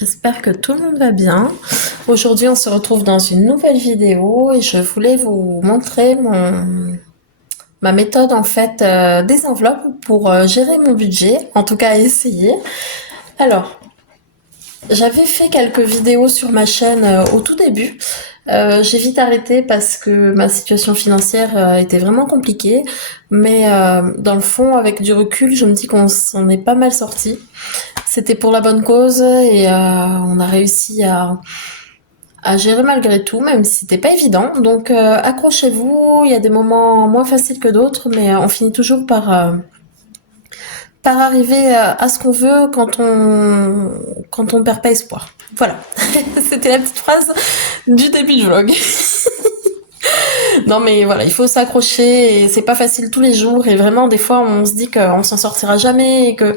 j'espère que tout le monde va bien. Aujourd'hui, on se retrouve dans une nouvelle vidéo et je voulais vous montrer ma méthode en fait des enveloppes pour gérer mon budget, en tout cas essayer. Alors, j'avais fait quelques vidéos sur ma chaîne au tout début. J'ai vite arrêté parce que ma situation financière était vraiment compliquée, mais dans le fond, avec du recul, je me dis qu'on s'en est pas mal sorti. C'était pour la bonne cause et on a réussi à gérer malgré tout, même si c'était pas évident. Donc accrochez-vous, il y a des moments moins faciles que d'autres, mais on finit toujours par arriver à ce qu'on veut quand on perd pas espoir. Voilà, c'était la petite phrase du début du vlog. Non mais voilà, il faut s'accrocher et c'est pas facile tous les jours et vraiment des fois on se dit qu'on s'en sortira jamais et que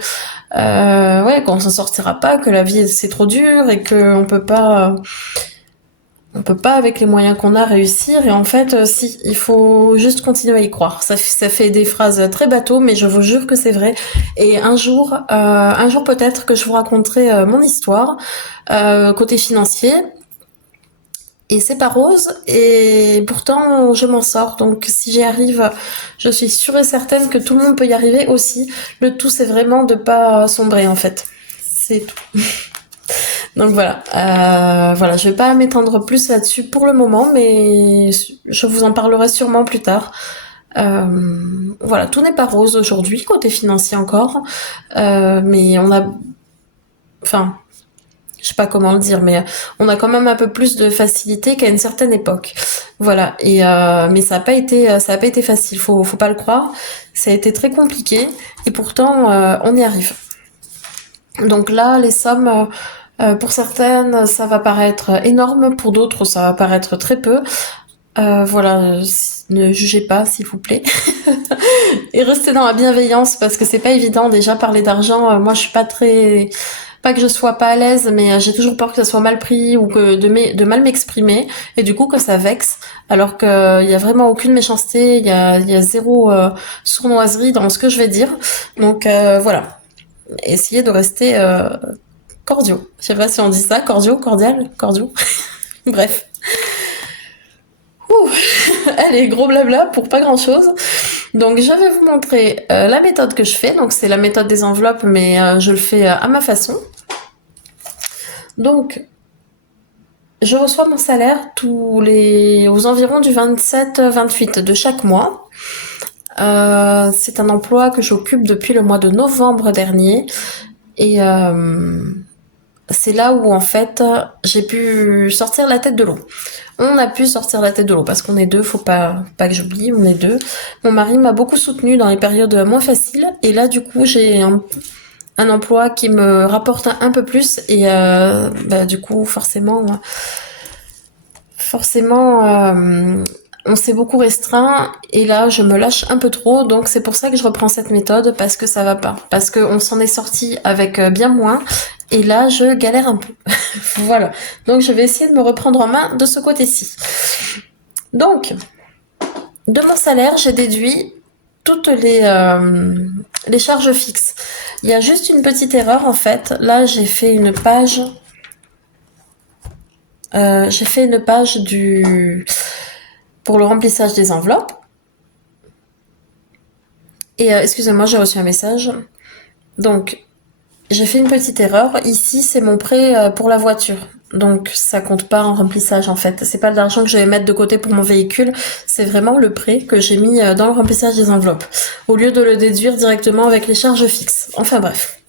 ouais qu'on s'en sortira pas, que la vie c'est trop dur et que on peut pas avec les moyens qu'on a réussir et en fait si il faut juste continuer à y croire. Ça fait des phrases très bateau mais je vous jure que c'est vrai et un jour peut-être que je vous raconterai mon histoire côté financier. Et c'est pas rose, et pourtant je m'en sors. Donc si j'y arrive, je suis sûre et certaine que tout le monde peut y arriver aussi. Le tout c'est vraiment de pas sombrer en fait. C'est tout. Donc voilà, je vais pas m'étendre plus là-dessus pour le moment, mais je vous en parlerai sûrement plus tard. Voilà, tout n'est pas rose aujourd'hui, côté financier encore. Mais on a... Enfin, je sais pas comment le dire, mais on a quand même un peu plus de facilité qu'à une certaine époque. Voilà. Et mais ça a pas été facile. Faut pas le croire. Ça a été très compliqué et pourtant on y arrive. Donc là, les sommes, pour certaines, ça va paraître énorme, pour d'autres, ça va paraître très peu. Voilà, ne jugez pas, s'il vous plaît. Et restez dans la bienveillance parce que c'est pas évident. Déjà parler d'argent, moi je suis pas très, pas que je sois pas à l'aise, mais j'ai toujours peur que ça soit mal pris ou que de mal m'exprimer et du coup que ça vexe. Alors qu'il y a vraiment aucune méchanceté, il y a zéro sournoiserie dans ce que je vais dire. Donc voilà, essayez de rester cordiaux. Je sais pas si on dit ça, cordiaux, cordial, cordiaux. Bref. Ouh. Allez, gros blabla pour pas grand chose. Donc je vais vous montrer la méthode que je fais. Donc c'est la méthode des enveloppes, mais je le fais à ma façon. Donc je reçois mon salaire aux environs du 27-28 de chaque mois. C'est un emploi que j'occupe depuis le mois de novembre dernier et c'est là où en fait j'ai pu sortir la tête de l'eau. On a pu sortir la tête de l'eau parce qu'on est deux, faut pas que j'oublie, on est deux. Mon mari m'a beaucoup soutenue dans les périodes moins faciles et là du coup j'ai un emploi qui me rapporte un peu plus et du coup forcément on s'est beaucoup restreint et là je me lâche un peu trop donc c'est pour ça que je reprends cette méthode parce que ça va pas, parce qu'on s'en est sorti avec bien moins et là je galère un peu. Voilà, donc je vais essayer de me reprendre en main de ce côté-ci. Donc de mon salaire j'ai déduit toutes les charges fixes. Il y a juste une petite erreur en fait, là j'ai fait une page pour le remplissage des enveloppes. Et excusez-moi, j'ai reçu un message. Donc, j'ai fait une petite erreur. Ici, c'est mon prêt pour la voiture. Donc, ça compte pas en remplissage en fait. C'est pas de l'argent que je vais mettre de côté pour mon véhicule. C'est vraiment le prêt que j'ai mis dans le remplissage des enveloppes. Au lieu de le déduire directement avec les charges fixes. Enfin bref.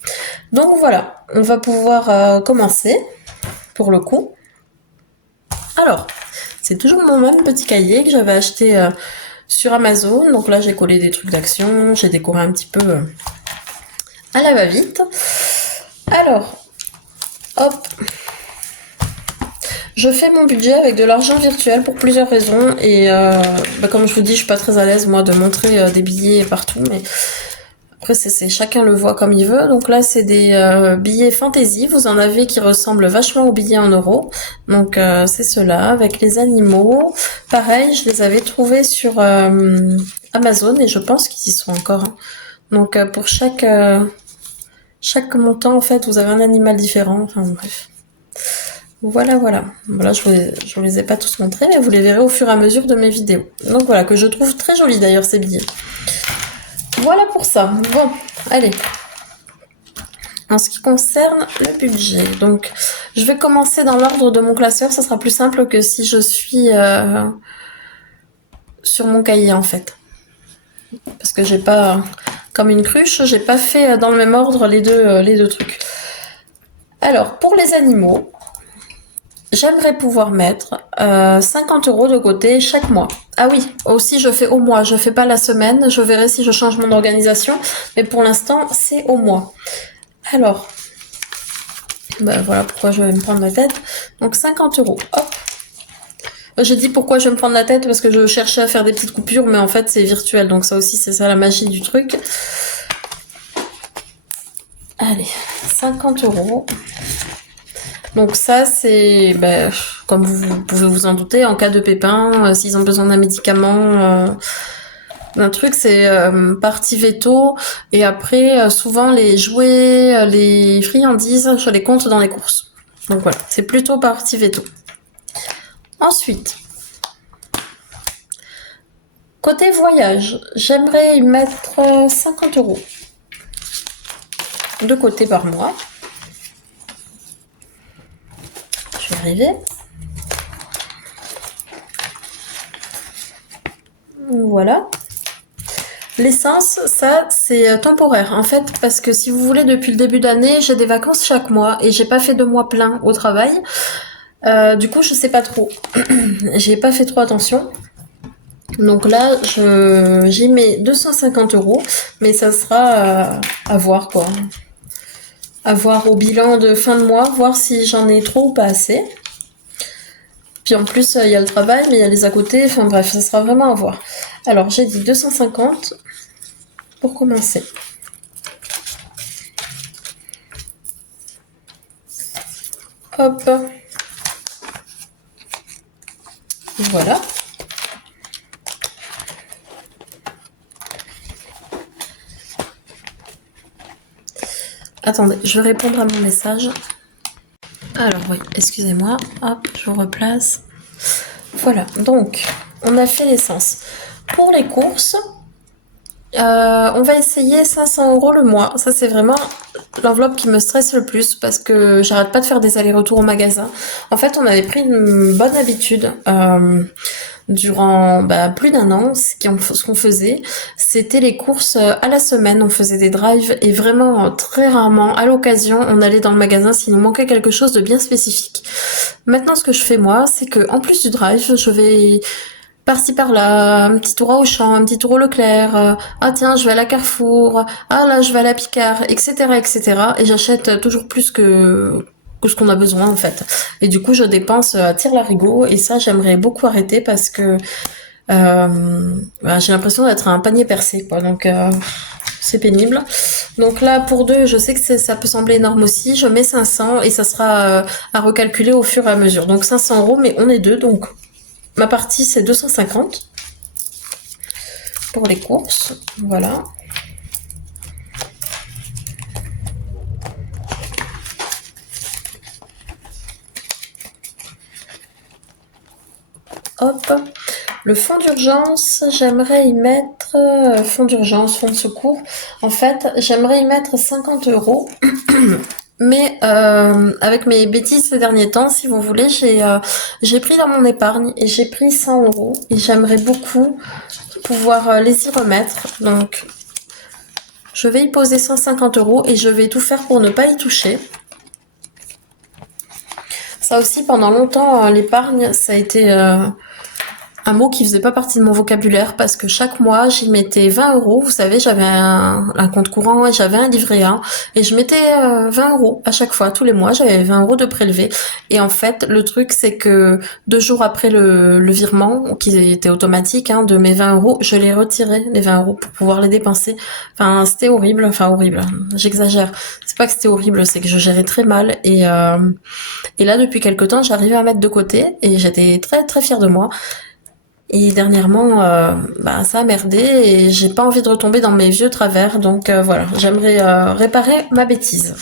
Donc voilà, on va pouvoir commencer pour le coup. Alors, c'est toujours mon même petit cahier que j'avais acheté sur Amazon. Donc là, j'ai collé des trucs d'action, j'ai décoré un petit peu à la va-vite. Alors, hop, je fais mon budget avec de l'argent virtuel pour plusieurs raisons. Et comme je vous dis, je suis pas très à l'aise moi de montrer des billets partout, mais après c'est chacun le voit comme il veut. Donc là, c'est des billets fantasy. Vous en avez qui ressemblent vachement aux billets en euros. Donc c'est ceux-là avec les animaux. Pareil, je les avais trouvés sur Amazon et je pense qu'ils y sont encore. Hein. Donc pour chaque montant, en fait, vous avez un animal différent. Enfin bref. Voilà, voilà. Voilà, je vous les ai pas tous montrés, mais vous les verrez au fur et à mesure de mes vidéos. Donc voilà, que je trouve très joli d'ailleurs ces billets. Voilà pour ça. Bon, allez. En ce qui concerne le budget, donc je vais commencer dans l'ordre de mon classeur, ça sera plus simple que si je suis sur mon cahier en fait. Parce que j'ai pas, comme une cruche, j'ai pas fait dans le même ordre les deux trucs. Alors, pour les animaux, j'aimerais pouvoir mettre 50 € de côté chaque mois. Ah oui, aussi je fais au mois, je fais pas la semaine, je verrai si je change mon organisation, mais pour l'instant c'est au mois. Alors, ben voilà pourquoi je vais me prendre la tête. Donc 50 €, hop. J'ai dit pourquoi je vais me prendre la tête parce que je cherchais à faire des petites coupures, mais en fait c'est virtuel, donc ça aussi c'est ça la magie du truc. Allez, 50 €. Donc ça, c'est, ben, comme vous pouvez vous en douter, en cas de pépin, s'ils ont besoin d'un médicament, d'un truc, c'est partie veto. Et après, souvent, les jouets, les friandises, je les compte dans les courses. Donc voilà, c'est plutôt partie veto. Ensuite, côté voyage, j'aimerais y mettre 50 € de côté par mois. Je vais arriver. Voilà. L'essence, ça, c'est temporaire, en fait, parce que si vous voulez, depuis le début d'année, j'ai des vacances chaque mois et j'ai pas fait de mois plein au travail. Du coup, je sais pas trop. J'ai pas fait trop attention. Donc là, j'y mets 250 €, mais ça sera à voir, quoi. À voir au bilan de fin de mois, voir si j'en ai trop ou pas assez. Puis en plus, il y a le travail, mais il y a les à côté. Enfin bref, ça sera vraiment à voir. Alors, j'ai dit 250 pour commencer. Hop. Voilà. Attendez, je vais répondre à mon message. Alors oui, excusez-moi. Hop, je replace. Voilà, donc, on a fait l'essence. Pour les courses, on va essayer 500 € le mois. Ça, c'est vraiment l'enveloppe qui me stresse le plus parce que j'arrête pas de faire des allers-retours au magasin. En fait, on avait pris une bonne habitude durant plus d'un an. Ce qu'on faisait, c'était les courses à la semaine. On faisait des drives et vraiment très rarement, à l'occasion, on allait dans le magasin s'il nous manquait quelque chose de bien spécifique. Maintenant, ce que je fais moi, c'est que en plus du drive, je vais par-ci par-là, un petit tour à Auchan, un petit tour au Leclerc, ah tiens, je vais à la Carrefour, ah là, je vais à la Picard, etc., etc. Et j'achète toujours plus que ce qu'on a besoin, en fait. Et du coup, je dépense à tire-larigot, et ça, j'aimerais beaucoup arrêter parce que j'ai l'impression d'être un panier percé, quoi. Donc, c'est pénible. Donc là, pour deux, je sais que ça peut sembler énorme aussi. Je mets 500 et ça sera à recalculer au fur et à mesure. Donc 500 €, mais on est deux, donc ma partie, c'est 250 pour les courses. Voilà. Hop. Le fonds d'urgence, j'aimerais y mettre... fonds d'urgence, fonds de secours. En fait, j'aimerais y mettre 50 €. Mais avec mes bêtises ces derniers temps, si vous voulez, j'ai pris dans mon épargne et j'ai pris 100 € et j'aimerais beaucoup pouvoir les y remettre. Donc, je vais y poser 150 € et je vais tout faire pour ne pas y toucher. Ça aussi, pendant longtemps, l'épargne, ça a été un mot qui faisait pas partie de mon vocabulaire parce que chaque mois j'y mettais 20 €. Vous savez, j'avais un compte courant et j'avais un livret A et je mettais 20 € à chaque fois, tous les mois, j'avais 20 € de prélevés. Et en fait, le truc c'est que 2 jours après le virement, qui était automatique, de mes 20 €, je les retirais, les 20 € pour pouvoir les dépenser. Enfin, c'était horrible, j'exagère. C'est pas que c'était horrible, c'est que je gérais très mal et là depuis quelque temps, j'arrivais à mettre de côté et j'étais très très fière de moi. Et dernièrement, ça a merdé et j'ai pas envie de retomber dans mes vieux travers. Donc voilà, j'aimerais réparer ma bêtise.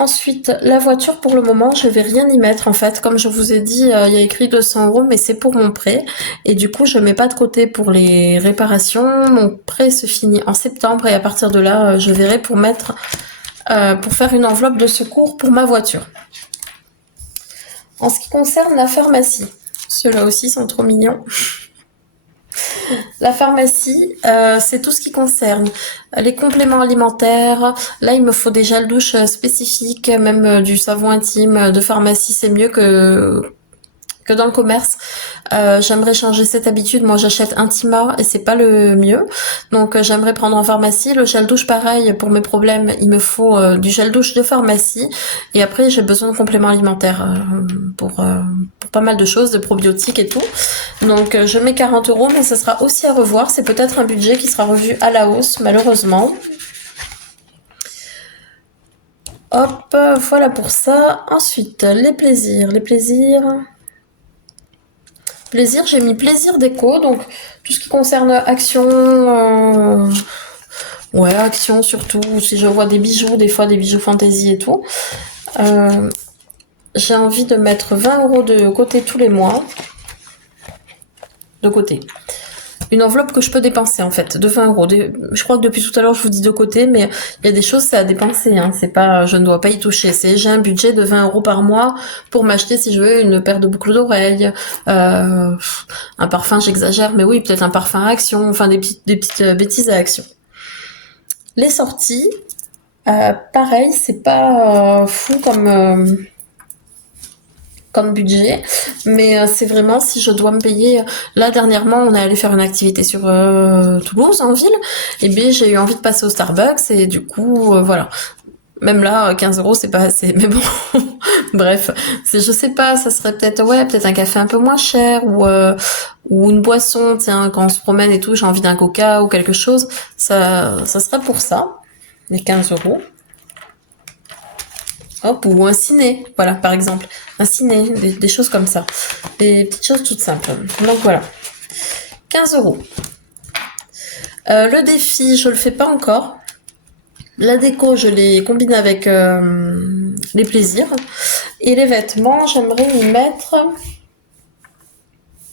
Ensuite, la voiture, pour le moment, je vais rien y mettre en fait. Comme je vous ai dit, il y a écrit 200 €, mais c'est pour mon prêt. Et du coup, je mets pas de côté pour les réparations. Mon prêt se finit en septembre et à partir de là, je verrai pour mettre, pour faire une enveloppe de secours pour ma voiture. En ce qui concerne la pharmacie, ceux-là aussi sont trop mignons. La pharmacie, c'est tout ce qui concerne les compléments alimentaires. Là, il me faut des gels douche spécifiques, même du savon intime de pharmacie, c'est mieux que dans le commerce. J'aimerais changer cette habitude. Moi, j'achète Intima et c'est pas le mieux. Donc, j'aimerais prendre en pharmacie. Le gel douche, pareil, pour mes problèmes, il me faut du gel douche de pharmacie. Et après, j'ai besoin de compléments alimentaires pour pas mal de choses, de probiotiques et tout. Donc, je mets 40 €, mais ça sera aussi à revoir. C'est peut-être un budget qui sera revu à la hausse, malheureusement. Hop, voilà pour ça. Ensuite, les plaisirs. Les plaisirs... Plaisir, j'ai mis plaisir déco, donc tout ce qui concerne action, ouais, action surtout, si je vois des bijoux, des fois des bijoux fantaisie et tout. J'ai envie de mettre 20 € de côté tous les mois. De côté. Une enveloppe que je peux dépenser en fait, de 20 €. Je crois que depuis tout à l'heure je vous dis de côté, mais il y a des choses c'est à dépenser, hein. C'est pas, je ne dois pas y toucher. J'ai un budget de 20 € par mois pour m'acheter si je veux une paire de boucles d'oreilles, un parfum, j'exagère, mais oui peut-être un parfum à Action, enfin des petites bêtises à Action. Les sorties, pareil, c'est pas fou comme budget, mais c'est vraiment si je dois me payer. Là dernièrement on est allé faire une activité sur Toulouse en ville, et bien j'ai eu envie de passer au Starbucks et du coup voilà, même là 15 € c'est pas assez, mais bon bref, je sais pas, ça serait peut-être peut-être un café un peu moins cher ou une boisson, tiens, quand on se promène et tout, j'ai envie d'un coca ou quelque chose, ça serait pour ça les 15 €. Hop, ou un ciné, voilà, par exemple. Un ciné, des choses comme ça. Des petites choses toutes simples. Donc voilà. 15 €. Le défi, je le fais pas encore. La déco, je l'ai combiné avec les plaisirs. Et les vêtements, j'aimerais y mettre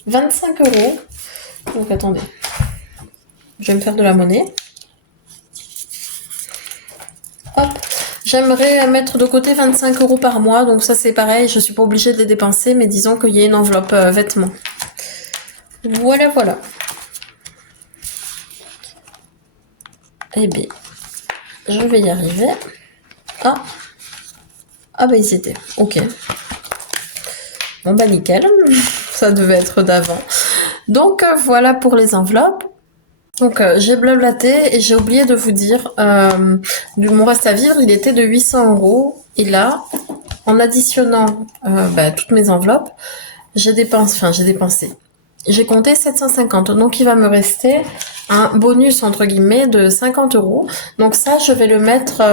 25 €. Donc attendez. Je vais me faire de la monnaie. Hop. J'aimerais mettre de côté 25 € par mois, donc ça c'est pareil, je suis pas obligée de les dépenser, mais disons qu'il y ait une enveloppe vêtements. Voilà, voilà. Eh bien, je vais y arriver. Ah bah ils y étaient, ok. Bon bah nickel, ça devait être d'avant. Donc voilà pour les enveloppes. Donc j'ai blablaté et j'ai oublié de vous dire, mon reste à vivre, il était de 800 €. Et là, en additionnant toutes mes enveloppes, j'ai dépensé. J'ai compté 750, donc il va me rester un bonus entre guillemets de 50 €. Donc ça, je vais le mettre,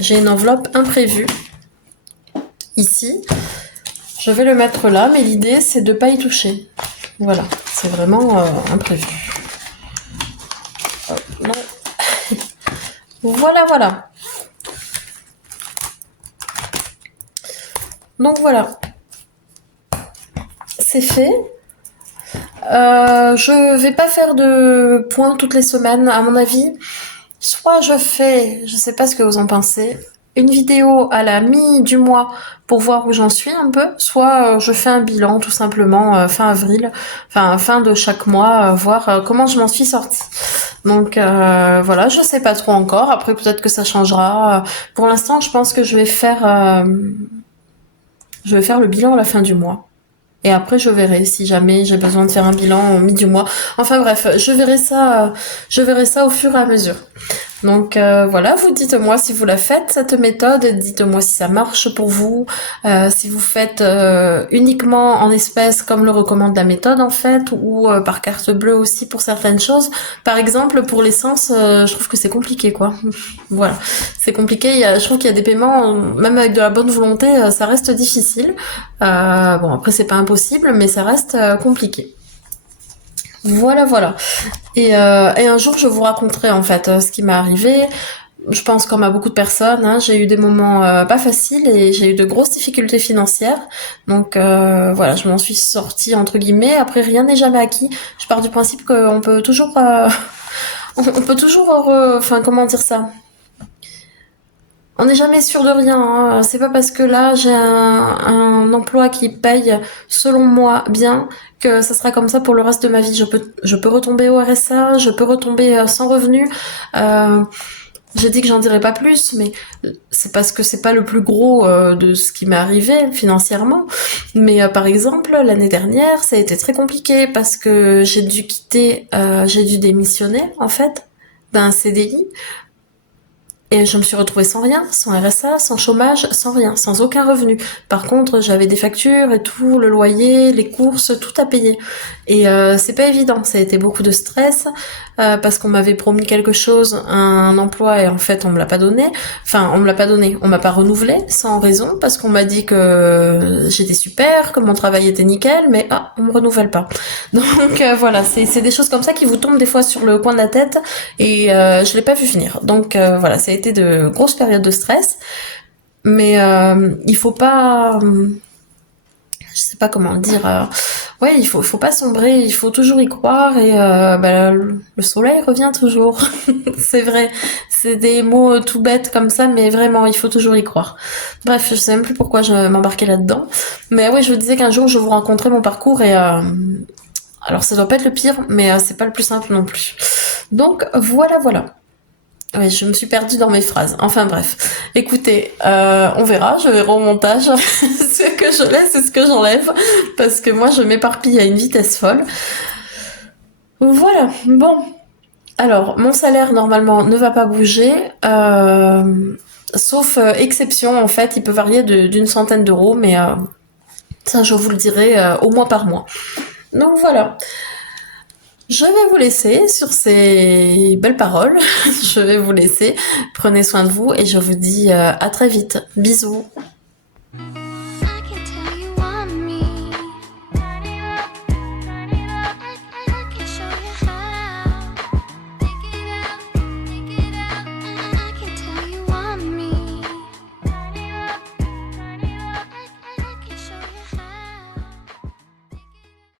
j'ai une enveloppe imprévue, ici. Je vais le mettre là, mais l'idée c'est de pas y toucher. Voilà, c'est vraiment imprévu. Non. Voilà, voilà. Donc voilà. C'est fait. Je vais pas faire de points toutes les semaines, à mon avis. Soit je fais, je sais pas ce que vous en pensez, une vidéo à la mi du mois pour voir où j'en suis un peu, soit je fais un bilan tout simplement fin avril, enfin fin de chaque mois, voir comment je m'en suis sortie. Donc voilà, je sais pas trop encore. Après peut-être que ça changera. Pour l'instant, je pense que je vais faire le bilan à la fin du mois. Et après, je verrai si jamais j'ai besoin de faire un bilan au milieu du mois. Enfin bref, je verrai ça au fur et à mesure. Donc voilà, vous dites-moi si vous la faites, cette méthode, dites-moi si ça marche pour vous, si vous faites uniquement en espèces comme le recommande la méthode en fait, ou par carte bleue aussi pour certaines choses. Par exemple, pour l'essence, je trouve que c'est compliqué quoi. Voilà, c'est compliqué, je trouve qu'il y a des paiements, même avec de la bonne volonté, ça reste difficile. Bon après c'est pas impossible, mais ça reste compliqué. Voilà, voilà. Et un jour, je vous raconterai en fait ce qui m'est arrivé. je pense comme à beaucoup de personnes, hein, j'ai eu des moments pas faciles et j'ai eu de grosses difficultés financières. Donc voilà, je m'en suis sortie entre guillemets. Après, rien n'est jamais acquis. Je pars du principe qu'on peut toujours, on peut toujours, enfin comment dire ça. On n'est jamais sûr de rien, hein. C'est pas parce que là j'ai un emploi qui paye selon moi bien que ça sera comme ça pour le reste de ma vie. Je peux retomber au RSA, je peux retomber sans revenu. Euh, j'ai dit que j'en dirais pas plus, mais c'est parce que c'est pas le plus gros de ce qui m'est arrivé financièrement. Mais par exemple, l'année dernière, ça a été très compliqué parce que j'ai dû démissionner en fait d'un CDI et je me suis retrouvée sans rien, sans RSA, sans chômage, sans rien, sans aucun revenu. Par contre, j'avais des factures et tout, le loyer, les courses, tout à payer. Et c'est pas évident, ça a été beaucoup de stress parce qu'on m'avait promis quelque chose, un emploi, et en fait on me l'a pas donné. Enfin, on me l'a pas donné, on m'a pas renouvelé sans raison parce qu'on m'a dit que j'étais super, que mon travail était nickel, mais on me renouvelle pas. Donc voilà, c'est des choses comme ça qui vous tombent des fois sur le coin de la tête et je l'ai pas vu finir. Donc voilà, ça a été de grosses périodes de stress, mais il faut pas, je sais pas comment le dire. Ouais, faut pas sombrer, il faut toujours y croire et le soleil revient toujours. C'est vrai, c'est des mots tout bêtes comme ça, mais vraiment, il faut toujours y croire. Bref, je sais même plus pourquoi je m'embarquais là-dedans, mais oui, je vous disais qu'un jour je vous raconterai mon parcours et alors ça doit pas être le pire, mais c'est pas le plus simple non plus. Donc voilà, voilà. Ouais, je me suis perdue dans mes phrases. Enfin bref. Écoutez, on verra, je verrai au montage ce que je laisse et ce que j'enlève, parce que moi je m'éparpille à une vitesse folle. Voilà, bon. Alors, mon salaire normalement ne va pas bouger, sauf exception, en fait, il peut varier d'une centaine d'euros, mais ça je vous le dirai au mois par mois. Donc voilà. Je vais vous laisser sur ces belles paroles. Je vais vous laisser. Prenez soin de vous et je vous dis à très vite. Bisous.